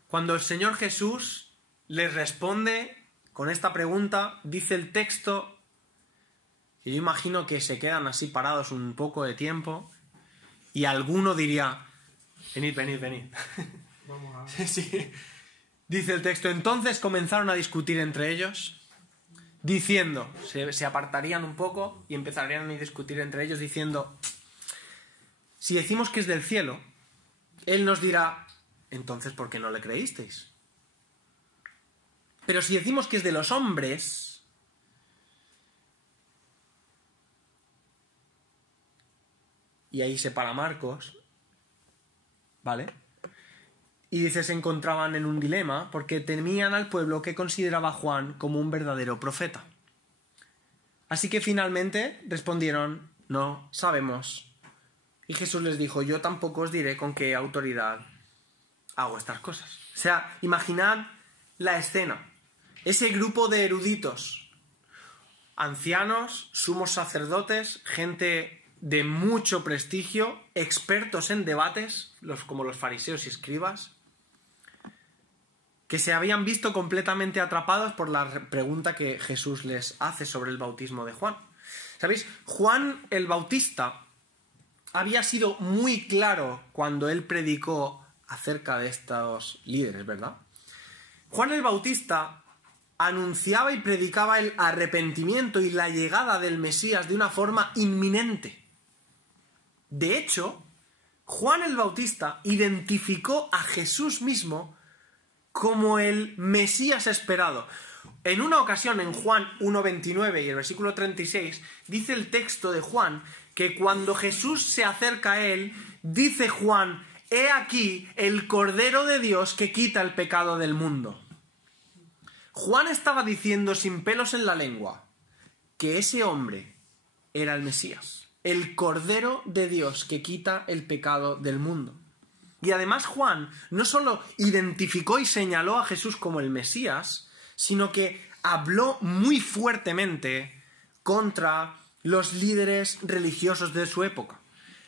Cuando el Señor Jesús les responde con esta pregunta, dice el texto, y yo imagino que se quedan así parados un poco de tiempo, y alguno diría, venid. Vamos a ver. Sí. Dice el texto, entonces comenzaron a discutir entre ellos, diciendo, se apartarían un poco y empezarían a discutir entre ellos diciendo, si decimos que es del cielo, Él nos dirá, entonces ¿por qué no le creísteis? Pero si decimos que es de los hombres, y ahí se para Marcos, ¿vale? Y dice, se encontraban en un dilema porque temían al pueblo que consideraba a Juan como un verdadero profeta. Así que finalmente respondieron, no sabemos. Y Jesús les dijo, yo tampoco os diré con qué autoridad hago estas cosas. O sea, imaginad la escena. Ese grupo de eruditos, ancianos, sumos sacerdotes, gente de mucho prestigio, expertos en debates, como los fariseos y escribas, que se habían visto completamente atrapados por la pregunta que Jesús les hace sobre el bautismo de Juan. ¿Sabéis? Juan el Bautista había sido muy claro cuando él predicó acerca de estos líderes, ¿verdad? Juan el Bautista anunciaba y predicaba el arrepentimiento y la llegada del Mesías de una forma inminente. De hecho, Juan el Bautista identificó a Jesús mismo como el Mesías esperado. En una ocasión, en Juan 1:29 y el versículo 36, dice el texto de Juan que cuando Jesús se acerca a él, dice Juan, he aquí el Cordero de Dios que quita el pecado del mundo. Juan estaba diciendo sin pelos en la lengua que ese hombre era el Mesías, el Cordero de Dios que quita el pecado del mundo. Y además Juan no solo identificó y señaló a Jesús como el Mesías, sino que habló muy fuertemente contra los líderes religiosos de su época.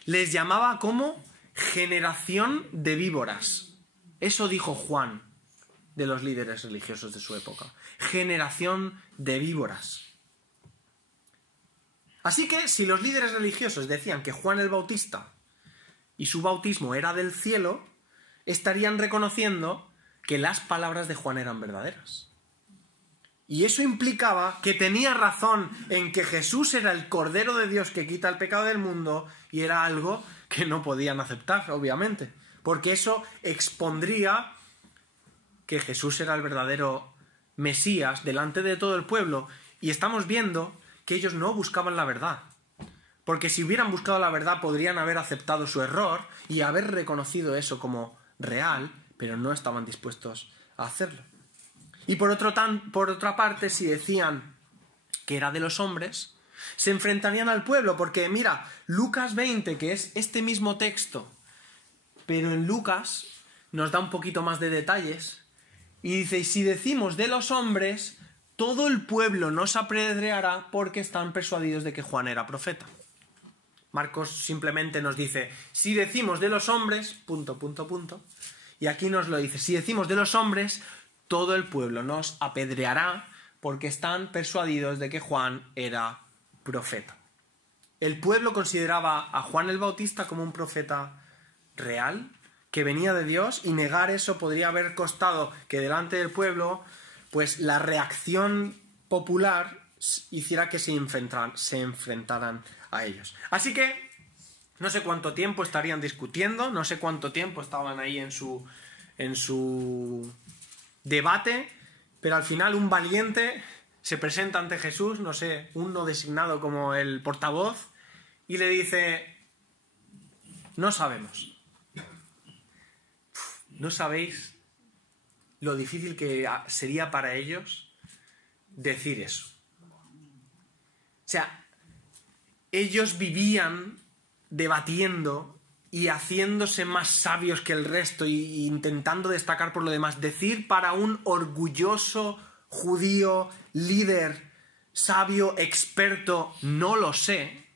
Les llamaba como generación de víboras. Eso dijo Juan de los líderes religiosos de su época. Generación de víboras. Así que si los líderes religiosos decían que Juan el Bautista y su bautismo era del cielo, estarían reconociendo que las palabras de Juan eran verdaderas. Y eso implicaba que tenía razón en que Jesús era el Cordero de Dios que quita el pecado del mundo, y era algo que no podían aceptar, obviamente, porque eso expondría que Jesús era el verdadero Mesías delante de todo el pueblo, y estamos viendo que ellos no buscaban la verdad. Porque si hubieran buscado la verdad podrían haber aceptado su error y haber reconocido eso como real, pero no estaban dispuestos a hacerlo. Y por otra parte, si decían que era de los hombres, se enfrentarían al pueblo, porque mira, Lucas 20, que es este mismo texto, pero en Lucas nos da un poquito más de detalles, y dice, y si decimos de los hombres, todo el pueblo nos apedreará porque están persuadidos de que Juan era profeta. Marcos simplemente nos dice, si decimos de los hombres, ... Y aquí nos lo dice, si decimos de los hombres, todo el pueblo nos apedreará porque están persuadidos de que Juan era profeta. El pueblo consideraba a Juan el Bautista como un profeta real, que venía de Dios, y negar eso podría haber costado que delante del pueblo, pues la reacción popular hiciera que se enfrentaran a ellos. Así que no sé cuánto tiempo estarían discutiendo, no sé cuánto tiempo estaban ahí en su debate, pero al final un valiente se presenta ante Jesús, no sé, uno designado como el portavoz, y le dice, no sabemos. ¿No sabéis lo difícil que sería para ellos decir eso? O sea, ellos vivían debatiendo y haciéndose más sabios que el resto y intentando destacar por lo demás. Decir para un orgulloso judío, líder, sabio, experto, no lo sé,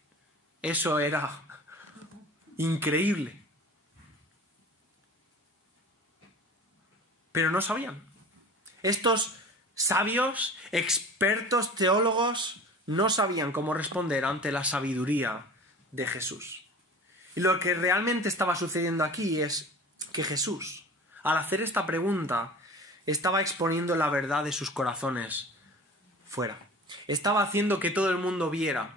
eso era Increíble. Pero no sabían. Estos sabios, expertos, teólogos, no sabían cómo responder ante la sabiduría de Jesús. Y lo que realmente estaba sucediendo aquí es que Jesús, al hacer esta pregunta, estaba exponiendo la verdad de sus corazones fuera. Estaba haciendo que todo el mundo viera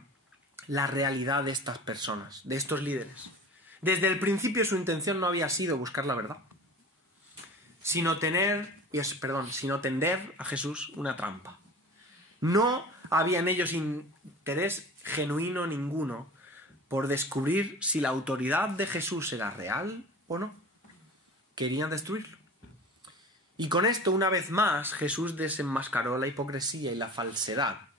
la realidad de estas personas, de estos líderes. Desde el principio su intención no había sido buscar la verdad, sino tender a Jesús una trampa. No había en ellos interés genuino ninguno por descubrir si la autoridad de Jesús era real o no. Querían destruirlo. Y con esto, una vez más, Jesús desenmascaró la hipocresía y la falsedad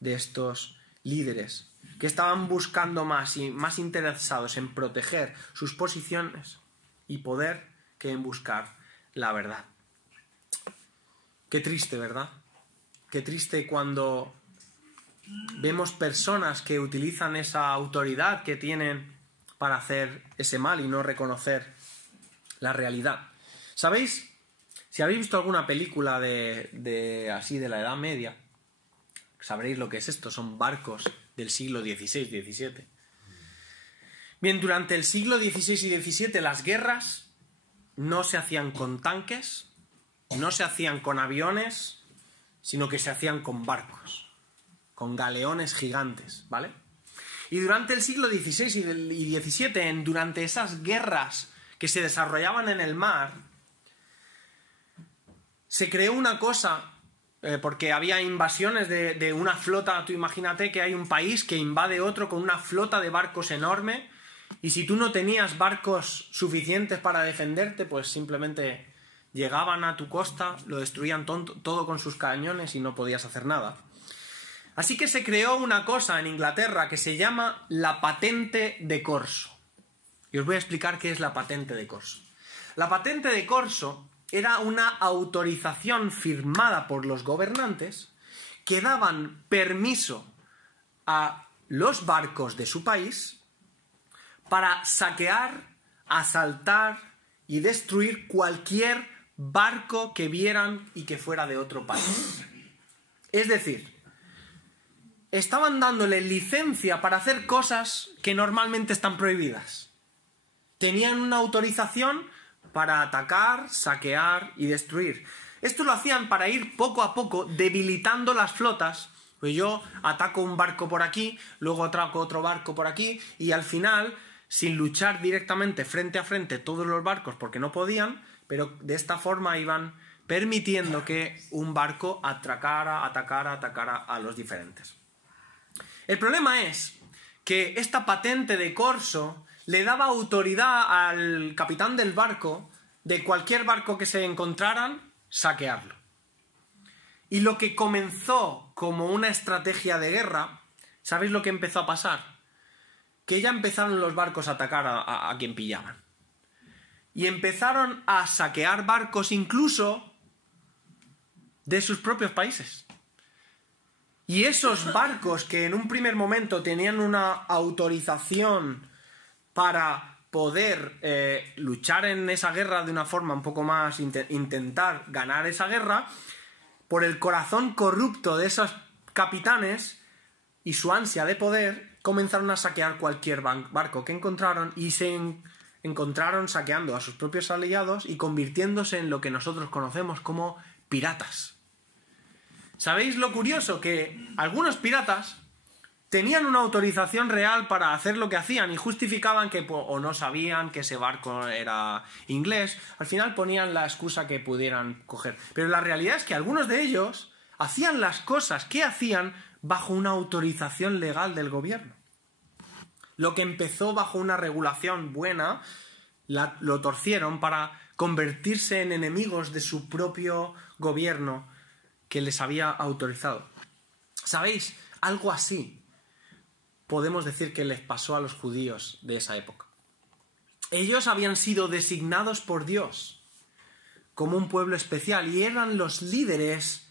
de estos líderes que estaban buscando más y más interesados en proteger sus posiciones y poder que en buscar la verdad. Qué triste, ¿verdad? Qué triste cuando vemos personas que utilizan esa autoridad que tienen para hacer ese mal y no reconocer la realidad. ¿Sabéis? Si habéis visto alguna película así de la Edad Media, sabréis lo que es esto. Son barcos del siglo XVI, XVII. Bien, durante el siglo XVI y XVII las guerras no se hacían con tanques, no se hacían con aviones, sino que se hacían con barcos, con galeones gigantes, ¿vale? Y durante el siglo XVI y XVII, durante esas guerras que se desarrollaban en el mar, se creó una cosa, porque había invasiones de una flota. Tú imagínate que hay un país que invade otro con una flota de barcos enorme, y si tú no tenías barcos suficientes para defenderte, pues simplemente llegaban a tu costa, lo destruían todo con sus cañones y no podías hacer nada. Así que se creó una cosa en Inglaterra que se llama la patente de corso. Y os voy a explicar qué es la patente de corso. La patente de corso era una autorización firmada por los gobernantes que daban permiso a los barcos de su país para saquear, asaltar y destruir cualquier barco que vieran y que fuera de otro país. Es decir, estaban dándole licencia para hacer cosas que normalmente están prohibidas. Tenían una autorización para atacar, saquear y destruir. Esto lo hacían para ir poco a poco debilitando las flotas. Pues yo ataco un barco por aquí, luego ataco otro barco por aquí, y al final, sin luchar directamente frente a frente todos los barcos porque no podían, pero de esta forma iban permitiendo que un barco atacara a los diferentes. El problema es que esta patente de corso le daba autoridad al capitán del barco, de cualquier barco que se encontraran, saquearlo. Y lo que comenzó como una estrategia de guerra, ¿sabéis lo que empezó a pasar? Que ya empezaron los barcos a atacar a quien pillaban. Y empezaron a saquear barcos incluso de sus propios países. Y esos barcos que en un primer momento tenían una autorización para poder luchar en esa guerra de una forma un poco más, intentar ganar esa guerra, por el corazón corrupto de esos capitanes y su ansia de poder, comenzaron a saquear cualquier barco que encontraron y se encontraron saqueando a sus propios aliados y convirtiéndose en lo que nosotros conocemos como piratas. ¿Sabéis lo curioso? Que algunos piratas tenían una autorización real para hacer lo que hacían y justificaban que o no sabían que ese barco era inglés. Al final ponían la excusa que pudieran coger. Pero la realidad es que algunos de ellos hacían las cosas que hacían bajo una autorización legal del gobierno. Lo que empezó bajo una regulación buena, lo torcieron para convertirse en enemigos de su propio gobierno que les había autorizado. ¿Sabéis? Algo así podemos decir que les pasó a los judíos de esa época. Ellos habían sido designados por Dios como un pueblo especial y eran los líderes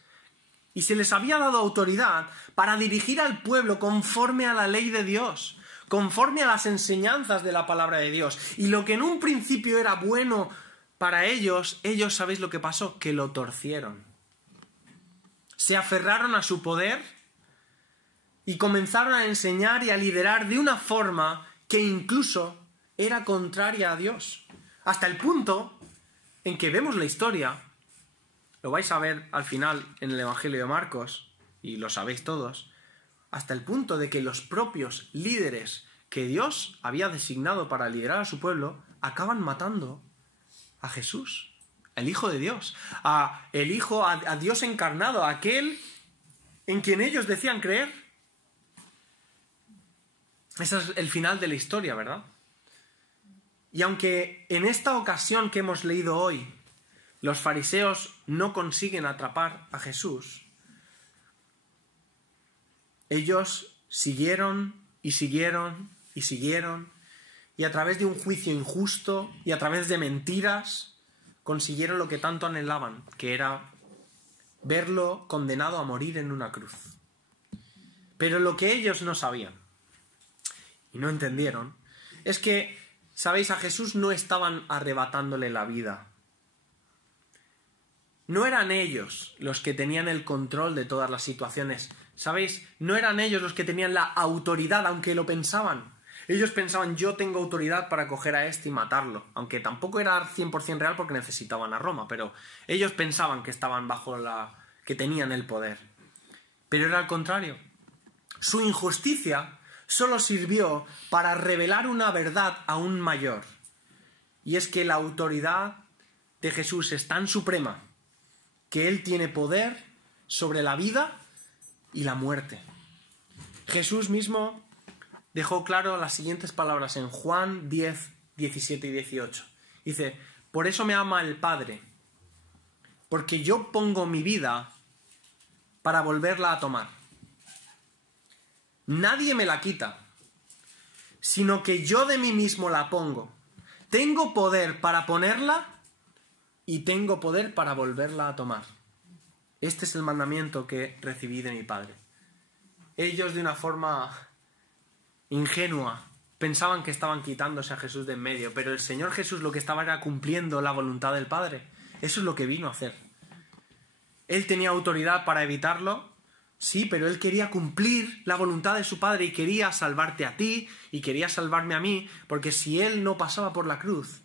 y se les había dado autoridad para dirigir al pueblo conforme a la ley de Dios, conforme a las enseñanzas de la palabra de Dios. Y lo que en un principio era bueno para ellos, ¿sabéis lo que pasó? Que lo torcieron. Se aferraron a su poder y comenzaron a enseñar y a liderar de una forma que incluso era contraria a Dios. Hasta el punto en que vemos la historia, lo vais a ver al final en el Evangelio de Marcos, y lo sabéis todos, hasta el punto de que los propios líderes que Dios había designado para liderar a su pueblo acaban matando a Jesús, el Hijo de Dios, a Dios encarnado, a aquel en quien ellos decían creer. Ese es el final de la historia, ¿verdad? Y aunque en esta ocasión que hemos leído hoy los fariseos no consiguen atrapar a Jesús, ellos siguieron y siguieron y siguieron, y a través de un juicio injusto y a través de mentiras consiguieron lo que tanto anhelaban, que era verlo condenado a morir en una cruz. Pero lo que ellos no sabían y no entendieron es que, ¿sabéis? A Jesús no estaban arrebatándole la vida. No eran ellos los que tenían el control de todas las situaciones. ¿Sabéis? No eran ellos los que tenían la autoridad, aunque lo pensaban. Ellos pensaban, yo tengo autoridad para coger a este y matarlo. Aunque tampoco era 100% real porque necesitaban a Roma. Pero ellos pensaban que estaban que tenían el poder. Pero era al contrario. Su injusticia solo sirvió para revelar una verdad aún mayor. Y es que la autoridad de Jesús es tan suprema que Él tiene poder sobre la vida y la muerte. Jesús mismo dejó claro las siguientes palabras en Juan 10, 17 y 18. Dice, por eso me ama el Padre, porque yo pongo mi vida para volverla a tomar. Nadie me la quita, sino que yo de mí mismo la pongo. Tengo poder para ponerla y tengo poder para volverla a tomar. Este es el mandamiento que recibí de mi Padre. Ellos, de una forma ingenua, pensaban que estaban quitándose a Jesús de en medio, pero el Señor Jesús lo que estaba era cumpliendo la voluntad del Padre. Eso es lo que vino a hacer. Él tenía autoridad para evitarlo, sí, pero Él quería cumplir la voluntad de su Padre y quería salvarte a ti y quería salvarme a mí, porque si Él no pasaba por la cruz,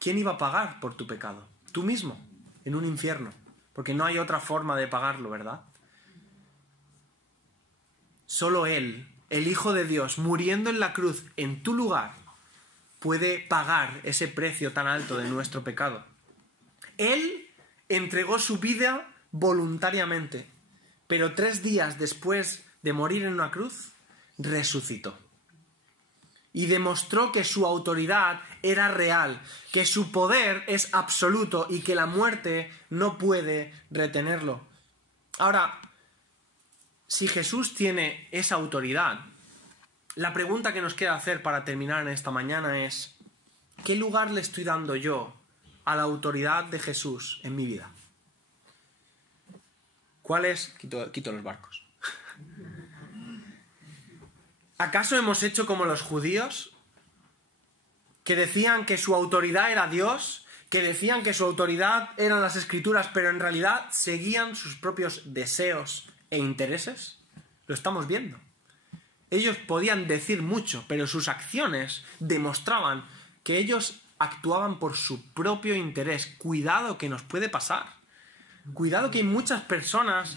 ¿quién iba a pagar por tu pecado? Tú mismo, en un infierno, porque no hay otra forma de pagarlo, ¿verdad? Solo Él, el Hijo de Dios, muriendo en la cruz en tu lugar, puede pagar ese precio tan alto de nuestro pecado. Él entregó su vida voluntariamente, pero 3 días después de morir en una cruz, resucitó. Y demostró que su autoridad era real, que su poder es absoluto y que la muerte no puede retenerlo. Ahora, si Jesús tiene esa autoridad, la pregunta que nos queda hacer para terminar en esta mañana es, ¿qué lugar le estoy dando yo a la autoridad de Jesús en mi vida? ¿Cuál es? Quito los barcos. ¿Acaso hemos hecho como los judíos, que decían que su autoridad era Dios, que decían que su autoridad eran las Escrituras, pero en realidad seguían sus propios deseos e intereses? Lo estamos viendo. Ellos podían decir mucho, pero sus acciones demostraban que ellos actuaban por su propio interés. Cuidado que nos puede pasar. Cuidado que hay muchas personas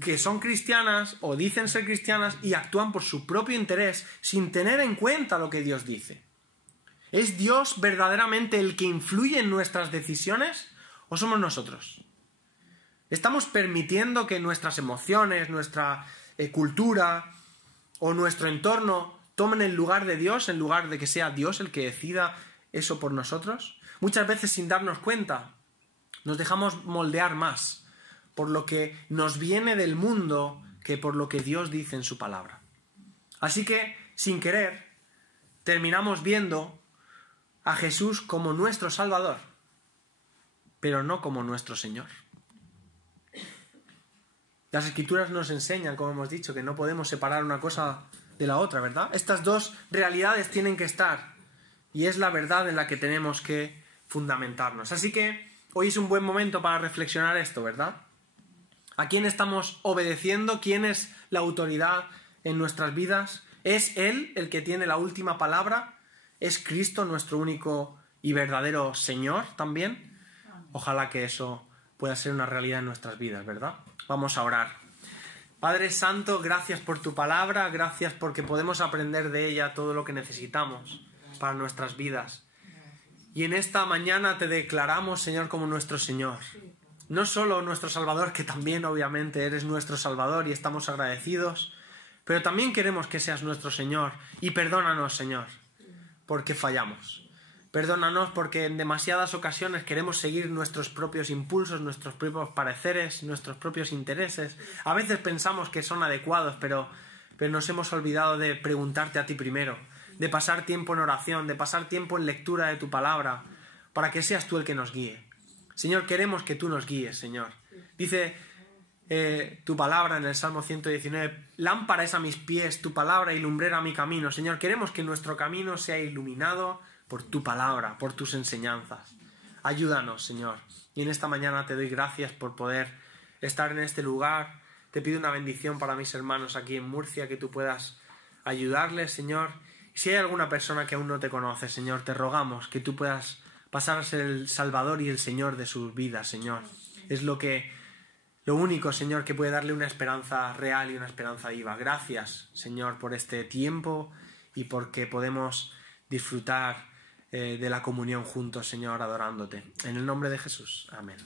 que son cristianas o dicen ser cristianas y actúan por su propio interés sin tener en cuenta lo que Dios dice. ¿Es Dios verdaderamente el que influye en nuestras decisiones o somos nosotros? ¿Estamos permitiendo que nuestras emociones, nuestra cultura o nuestro entorno tomen el lugar de Dios en lugar de que sea Dios el que decida eso por nosotros? Muchas veces, sin darnos cuenta, nos dejamos moldear más por lo que nos viene del mundo que por lo que Dios dice en su palabra. Así que, sin querer, terminamos viendo a Jesús como nuestro Salvador, pero no como nuestro Señor. Las Escrituras nos enseñan, como hemos dicho, que no podemos separar una cosa de la otra, ¿verdad? Estas dos realidades tienen que estar y es la verdad en la que tenemos que fundamentarnos. Así que hoy es un buen momento para reflexionar esto, ¿verdad? ¿A quién estamos obedeciendo? ¿Quién es la autoridad en nuestras vidas? ¿Es Él el que tiene la última palabra? ¿Es Cristo nuestro único y verdadero Señor también? Ojalá que eso pueda ser una realidad en nuestras vidas, ¿verdad? Vamos a orar. Padre Santo, gracias por tu palabra, gracias porque podemos aprender de ella todo lo que necesitamos para nuestras vidas. Y en esta mañana te declaramos, Señor, como nuestro Señor. No solo nuestro Salvador, que también obviamente eres nuestro Salvador y estamos agradecidos, pero también queremos que seas nuestro Señor. Y perdónanos, Señor, porque fallamos. Perdónanos porque en demasiadas ocasiones queremos seguir nuestros propios impulsos, nuestros propios pareceres, nuestros propios intereses. A veces pensamos que son adecuados, pero nos hemos olvidado de preguntarte a ti primero, de pasar tiempo en oración, de pasar tiempo en lectura de tu palabra, para que seas tú el que nos guíe. Señor, queremos que tú nos guíes, Señor. Dice tu palabra en el Salmo 119, lámpara es a mis pies, tu palabra y lumbrera a mi camino. Señor, queremos que nuestro camino sea iluminado por tu palabra, por tus enseñanzas. Ayúdanos, Señor. Y en esta mañana te doy gracias por poder estar en este lugar. Te pido una bendición para mis hermanos aquí en Murcia, que tú puedas ayudarles, Señor. Si hay alguna persona que aún no te conoce, Señor, te rogamos que tú puedas pasar a ser el Salvador y el Señor de sus vidas, Señor. Es lo único, Señor, que puede darle una esperanza real y una esperanza viva. Gracias, Señor, por este tiempo y porque podemos disfrutar de la comunión juntos, Señor, adorándote. En el nombre de Jesús. Amén.